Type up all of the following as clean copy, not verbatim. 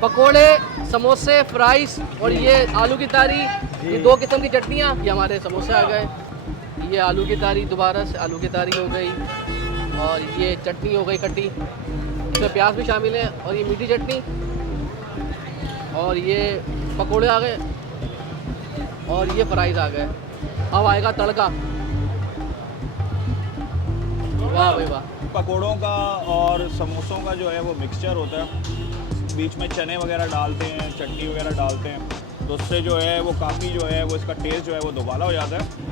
पकोड़े, समोसे, फ्राइज और ये आलू की तारी, ये दो किस्म की चटनियाँ। ये हमारे समोसे आ गए, ये आलू की तारी, दोबारा से आलू की तारी हो गई और ये चटनी हो गई खट्टी, इसमें प्याज भी शामिल है और ये मीठी चटनी और ये पकोड़े आ गए और ये फ्राइज आ गए। अब आएगा तड़का। वाह भाई वाह। पकोड़ों का और समोसों का जो है वो मिक्सचर होता है, बीच में चने वगैरह डालते हैं, चटनी वगैरह डालते हैं, तो उससे जो है वो काफ़ी जो है वो इसका टेस्ट जो है वो दोबारा हो जाता है।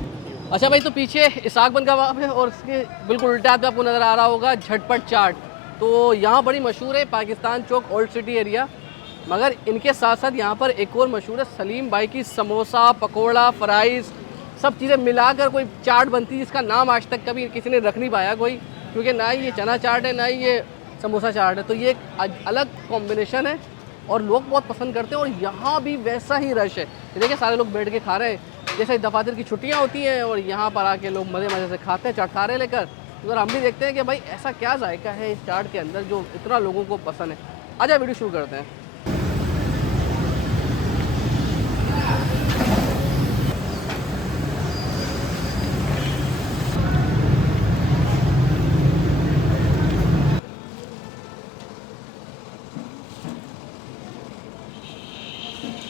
अच्छा भाई, तो पीछे इसाक बन कबाब है और इसके बिल्कुल उल्टा हाथ पे आपको नज़र आ रहा होगा झटपट चाट। तो यहाँ बड़ी मशहूर है पाकिस्तान चौक ओल्ड सिटी एरिया, मगर इनके साथ साथ यहाँ पर एक और मशहूर है सलीम भाई की समोसा, पकोड़ा, फ्राइज़, सब चीज़ें मिलाकर कोई चाट बनती है जिसका नाम आज तक कभी किसी ने रख नहीं पाया कोई, क्योंकि ना ही ये चना चाट है ना ही ये समोसा चाट है। तो ये एक अलग कॉम्बिनेशन है और लोग बहुत पसंद करते हैं और यहाँ भी वैसा ही रश है। देखिए सारे लोग बैठ के खा रहे हैं जैसे दफातर की छुट्टियाँ होती हैं और यहाँ पर आके लोग मज़े मज़े से खाते हैं चटखारे लेकर। और हम भी देखते हैं कि भाई ऐसा क्या जायका है इस चाट के अंदर जो इतना लोगों को पसंद है। आजा वीडियो शुरू करते हैं।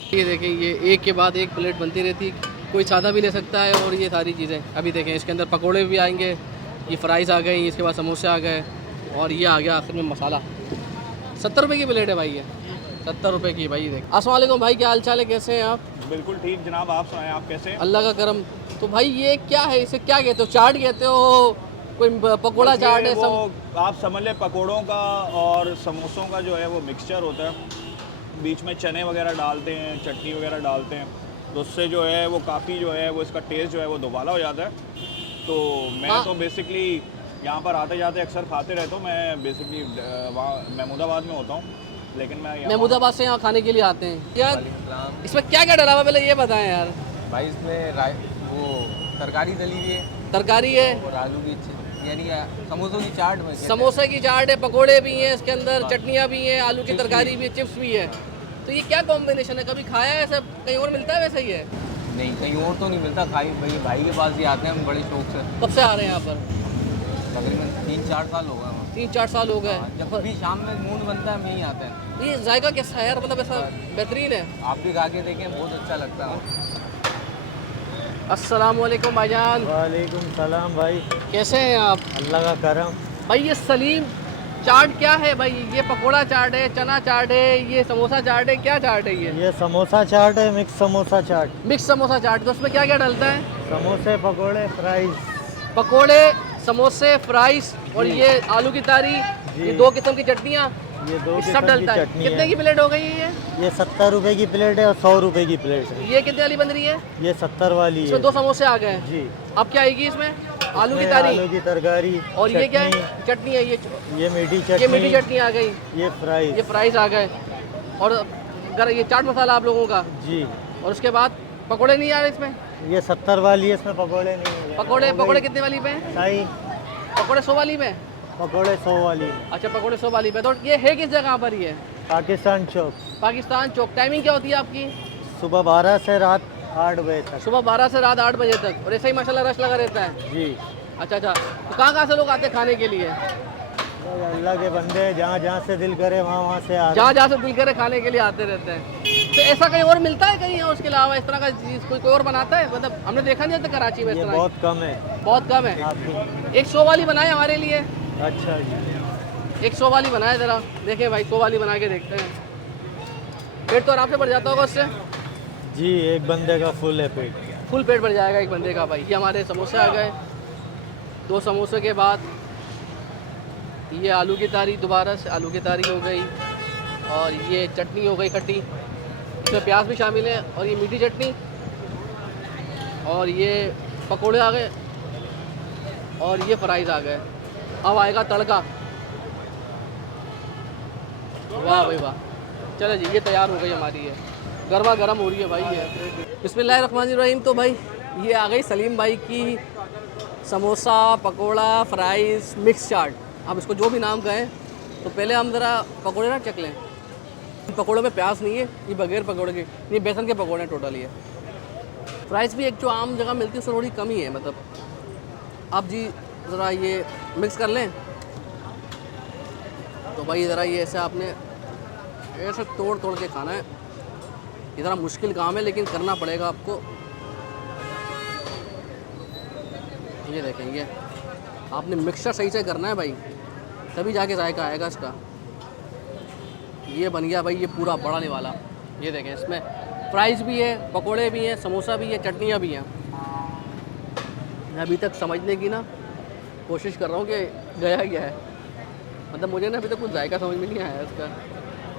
ये देखें, ये एक के बाद एक प्लेट बनती रहती, कोई सादा भी ले सकता है और ये सारी चीज़ें। अभी देखें इसके अंदर पकोड़े भी आएंगे, ये फ्राइज़ आ गई, इसके बाद समोसे आ गए और ये आ गया आखिर में मसाला। 70 रुपये की प्लेट है भाई, ये 70 रुपये की भाई। देख, अस्सलाम वालेकुम भाई, क्या हाल चाल है, कैसे हैं आप? बिल्कुल ठीक जनाब, आप सुनाएं, आप कैसे हैं? अल्लाह का करम। तो भाई ये क्या है, इसे क्या कहते हो? चाट कहते हो, कोई पकोड़ा बस चाट ये है वो सब? आप समझ लें पकोड़ों का और समोसों का जो है वो मिक्सचर होता है, बीच में चने वगैरह डालते हैं, चटनी वगैरह डालते हैं, तो उससे जो है वो काफ़ी जो है वो इसका टेस्ट जो है वो दोबारा हो जाता है। तो मैं तो बेसिकली यहाँ पर आते जाते अक्सर खाते रहता हूँ। मैं बेसिकली वहाँ महमूदाबाद में होता हूँ, लेकिन मैं महमूदाबाद से यहाँ खाने के लिए आते हैं यार। इसमें क्या क्या डला हुआ पहले ये बताएं यार। भाई इसमें वो तरकारी डली हुई है, तरकारी है और आलू की यानी समोसों की चाट में समोसे की चाट है, पकोड़े भी हैं इसके अंदर, चटनियाँ भी हैं, आलू की तरकारी भी है, चिप्स भी है। तो ये क्या कॉम्बिनेशन है? कभी खाया है ऐसा? कहीं और मिलता है वैसे ही है? नहीं, कहीं और तो नहीं मिलता। भाई के पास ही आते हैं हम बड़े शौक से। कब से आ रहे हैं यहाँ पर? तकरीबन 3-4 साल हो गए वहाँ। 3-4 साल हो गए। जब भी शाम में मूड बनता है हम यहीं आते हैं। ये जायका कैसा है यार, मतलब ऐसा बेहतरीन है? आप भी खा के देखें, बहुत अच्छा लगता है। अस्सलाम वालेकुम भाईजान। वालेकुम सलाम भाई, कैसे हैं आप? अल्लाह का करम। भाई ये सलीम चाट क्या है भाई? ये पकोड़ा चाट है, चना चाट है, ये समोसा चाट है, क्या चाट है ये? ये समोसा चाट है, मिक्स समोसा चाट। मिक्स समोसा चाट। तो उसमें क्या क्या डलता है? समोसे, पकोड़े, फ्राइज। पकोड़े, समोसे, फ्राइज और ये आलू की तारी, ये दो किस्म की चटनियाँ, ये दो सब किस्म की डलता है। चटनी कितने है। की प्लेट हो गई ये? ये 70 रुपए की प्लेट है और 100 रुपए की प्लेट है। ये कितने वाली बन रही है? ये 70 वाली इसमें है। 2 समोसे आ गए। जी। अब क्या आएगी इसमें? आलू की इसमें तारी आलू की तरकारी और ये क्या है? चटनी है, ये मीठी चटनी, ये मीठी चटनी आ गई, ये फ्राइज। ये फ्राइज आ गए और ये चाट मसाला आप लोगों का। जी। और उसके बाद पकोड़े नहीं आ रहे इसमें? ये 70 वाली है, इसमें पकोड़े नहीं है। पकोड़े कितने वाली पे हैं? शाही पकोड़े 100 वाली में? पकोड़े 100 वाली है। अच्छा, पकोड़े 100 वाली पे। तो ये है किस जगह पर? ये पाकिस्तान चौक। पाकिस्तान चौक। टाइमिंग क्या होती है आपकी? सुबह 12 से रात 8 बजे तक। सुबह 12 से रात 8 बजे तक। और ऐसा ही माशाल्लाह रश लगा रहता है? जी। अच्छा। तो कहाँ से लोग आते हैं खाने के लिए? अल्लाह के बंदे जहाँ जहाँ से दिल करे वहाँ से आ रहे हैं। जहाँ से दिल करे खाने के लिए आते रहते हैं। तो ऐसा कहीं और मिलता है कहीं और उसके अलावा इस तरह का चीज़ कोई और बनाता है? मतलब हमने देखा नहीं था कराची में इस ये तरह। बहुत कम है। बहुत कम है। आपकी। एक 100 वाली बनाए हमारे लिए। अच्छा जी। एक 100 वाली बनाए ज़रा, देखें भाई 100 वाली बना के देखते हैं। पेट तो आराम से बढ़ जाता होगा उससे? जी, एक बंदे का फुल है पेट। फुल पेट भर जाएगा एक बंदे का भाई। ये हमारे समोसे आ गए, 2 समोसे के बाद ये आलू की तारी, दोबारा से आलू की तारी हो गई और ये चटनी हो गई खट्टी, इसमें प्याज भी शामिल है और ये मीठी चटनी और ये पकोड़े आ गए और ये फ्राइज़ आ गए। अब आएगा तड़का। वाह भाई वाह। चलो जी, ये तैयार हो गई हमारी है, गर्मा गर्म हो रही है भाई ये। बिस्मिल्लाहिर्रहमानिर्रहीम। तो भाई ये आ गई सलीम भाई की समोसा, पकोड़ा, फ्राइज़, मिक्स चाट, आप इसको जो भी नाम कहें। तो पहले हम ज़रा पकोड़े ना चख लें। पकौड़ों में प्याज नहीं है, ये बगैर पकौड़े के, ये बेसन के पकौड़े हैं टोटल ये। प्राइस भी एक जो आम जगह मिलती है उससे थोड़ी कम ही है, मतलब अब जी ज़रा ये मिक्स कर लें तो भाई ज़रा ये ऐसे आपने ऐसे तोड़ तोड़ के खाना है। ये ज़रा मुश्किल काम है लेकिन करना पड़ेगा आपको। ये देखेंगे आपने मिक्सचर सही से करना है भाई, तभी जाके जायका आएगा इसका। ये बन गया भाई ये पूरा बड़ा वाला। ये देखें इसमें फ्राइज़ भी है, पकोड़े भी हैं, समोसा भी है, चटनियाँ भी हैं। मैं अभी तक समझने की ना कोशिश कर रहा हूँ कि गया क्या है, मतलब मुझे ना अभी तक कुछ जायका समझ में नहीं आया इसका।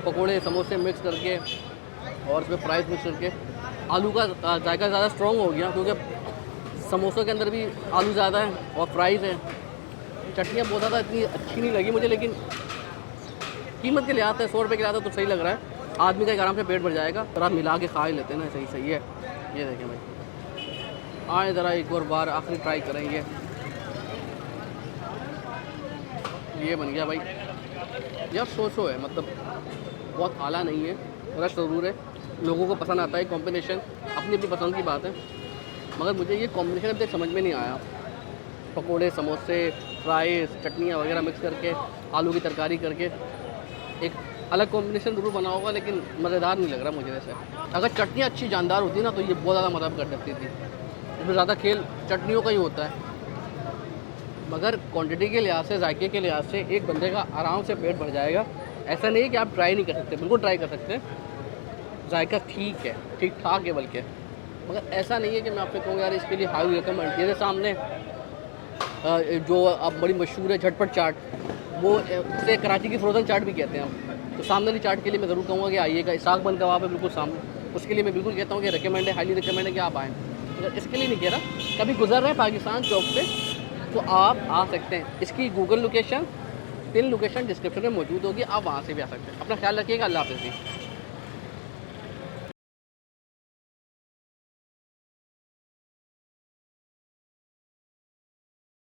पकोड़े समोसे मिक्स करके और इसमें फ्राइज़ मिक्स करके आलू का जायका ज़्यादा स्ट्रॉन्ग हो गया क्योंकि समोसों के अंदर भी आलू ज़्यादा है और फ्राइज़ है। चटनियाँ बहुत ज़्यादा इतनी अच्छी नहीं लगी मुझे, लेकिन कीमत के लिहाज से 100 रुपये के लिहाज तो सही लग रहा है। आदमी का एक आराम से पेट भर जाएगा। ज़रा मिला के खा ही लेते हैं ना, सही सही है। ये देखें भाई, आए ज़रा एक और बार आखिरी ट्राई करेंगे। ये बन गया भाई यार, सोचो है मतलब बहुत आला नहीं है, रश ज़रूर है, लोगों को पसंद आता है कॉम्बिनेशन, अपनी अपनी पसंद की बात है। मगर मुझे ये कॉम्बिनेशन अब तक समझ में नहीं आया। पकोड़े समोसे फ्राइज़ चटनियाँ वगैरह मिक्स करके आलू की तरकारी करके एक अलग कॉम्बिनेशन ज़रूर बना होगा, लेकिन मज़ेदार नहीं लग रहा मुझे वैसे। अगर चटनियाँ अच्छी जानदार होती ना तो ये बहुत ज़्यादा मदद कर सकती थी। इसमें ज़्यादा खेल चटनियों का ही होता है, मगर क्वांटिटी के लिहाज से, जायके के लिहाज से एक बंदे का आराम से पेट भर जाएगा। ऐसा नहीं है कि आप ट्राई नहीं कर सकते, बिल्कुल ट्राई कर सकते हैं। जायका ठीक है, ठीक ठाक है बल्कि, मगर ऐसा नहीं है कि मैं आपसे कहूँगा यार इसके लिए हाई रिकमेंड। जैसे सामने जो अब बड़ी मशहूर है झटपट चाट, वो उसे कराची की फ्रोज़न चाट भी कहते हैं हम। तो सामने वाली चाट के लिए मैं ज़रूर कहूँगा कि आइएगा। इसाक बन कबाब है बिल्कुल सामने, उसके लिए मैं बिल्कुल कहता हूँ कि रिकमेंड है, हाईली रिकमेंड है कि आप आएँ। मगर इसके लिए नहीं कह रहा, कभी गुजर रहे हैं पाकिस्तान चौक से तो आप आ सकते हैं। इसकी Google location, pin location description में मौजूद होगी, आप वहाँ से भी आ सकते हैं। अपना ख्याल रखिएगा, अल्लाह हाफ़िज़।